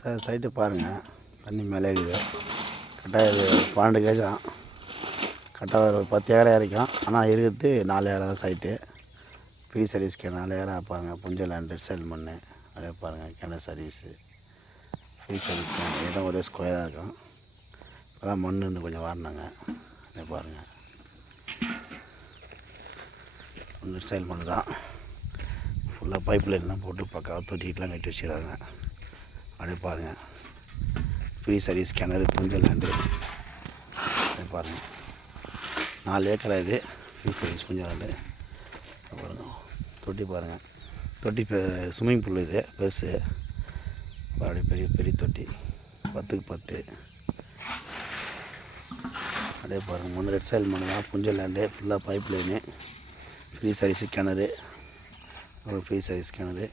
Site பாருங்கள், தண்ணி மேலே இருக்குது. கரெக்டாக இது 12 கேஜ் தான். கரெக்டாக ஒரு 10 ஏக்கரை இறக்கும். ஆனால் இருக்கிறது 4 ஏக்கரை தான் சைட்டு. ஃப்ரீ சர்வீஸ்க்கு 4 ஏக்கரை பாருங்கள். புஞ்ச லேண்டு சேல் பண்ணு அப்படியே பாருங்கள். கிணறு சர்வீஸு ஃப்ரீ சர்வீஸ்க்கு இடம் ஒரே ஸ்கொயராக இருக்கும். இப்போதான் மண் இருந்து கொஞ்சம் வாரினாங்க. அப்படியே பாருங்கள், ஒன்று சேல் பண்ணு தான். ஃபுல்லாக பைப் லைன்லாம் போட்டு பக்காவாக தொட்டிக்கிட்டலாம் கட்டி வச்சுக்கிறாங்க. அப்படியே பாருங்கள், ஃப்ரீ சர்வீஸ் கிணறு புஞ்ச லேண்டு. அப்படியே பாருங்கள், 4 ஏக்கரா இது ஃப்ரீ சர்வீஸ் புஞ்ச லேண்டு. பாருங்கள், தொட்டி பாருங்கள். தொட்டி ஸ்விம்மிங் பூல் இது பெருசு. அப்படி பெரிய பெரிய தொட்டி 10க்கு 10. அப்படியே பாருங்கள், 3 ரெட் சைல் மண் தான். புஞ்ச லேண்டு ஃபுல்லாக பைப் லைனு. ஃப்ரீ சர்வீஸு கிணறு, ஒரு ஃப்ரீ சர்வீஸ் கிணறு.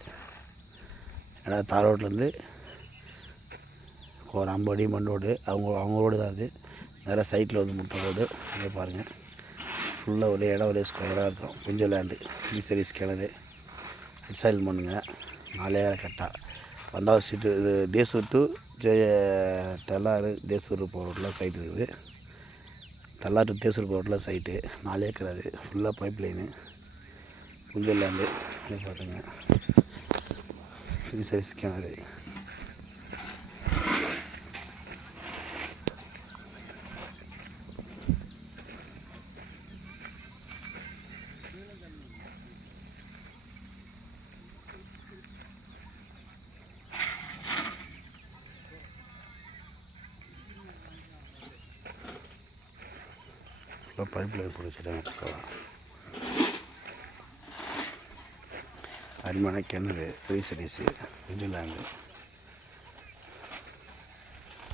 ஏன்னா தார் ரோட்லேருந்து ஒரு 50 அடி மண் ரோடு. அவங்க ரோடு தான் அது. நிறைய சைட்டில் வந்து முட்டை ரோடு. அப்படியே பாருங்கள், ஃபுல்லாக ஒரே இடம் ஒரே ஸ்கொயராக இருக்கும். புஞ்ச லேண்டு ஃப்ரீ சர்வீஸ் கிணறு. ரெட் சைல் மண்ணுங்க. 4 ஏக்கரை கட்டா. 2வது ஸ்ட்ரீட்டு இது தேசூர் டு தெல்லாறு தேசூர் போகிற ரோட்டில் சைட்டு இருக்குது. தெல்லாறு டு தேசூர் போகிற ரோட்டில் சைட்டு 4 ஏக்கர். அது ஃபுல்லாக பைப் லைனு புஞ்ச லேண்டு. பார்த்துங்க, ஃப்ரீ சர்வீஸ் கிணறு. பைப் லைன் போட்டு வச்சுட்டாங்க. அருமையான கிணறு ஃப்ரீ சர்வீஸு புஞ்ச லேண்டு.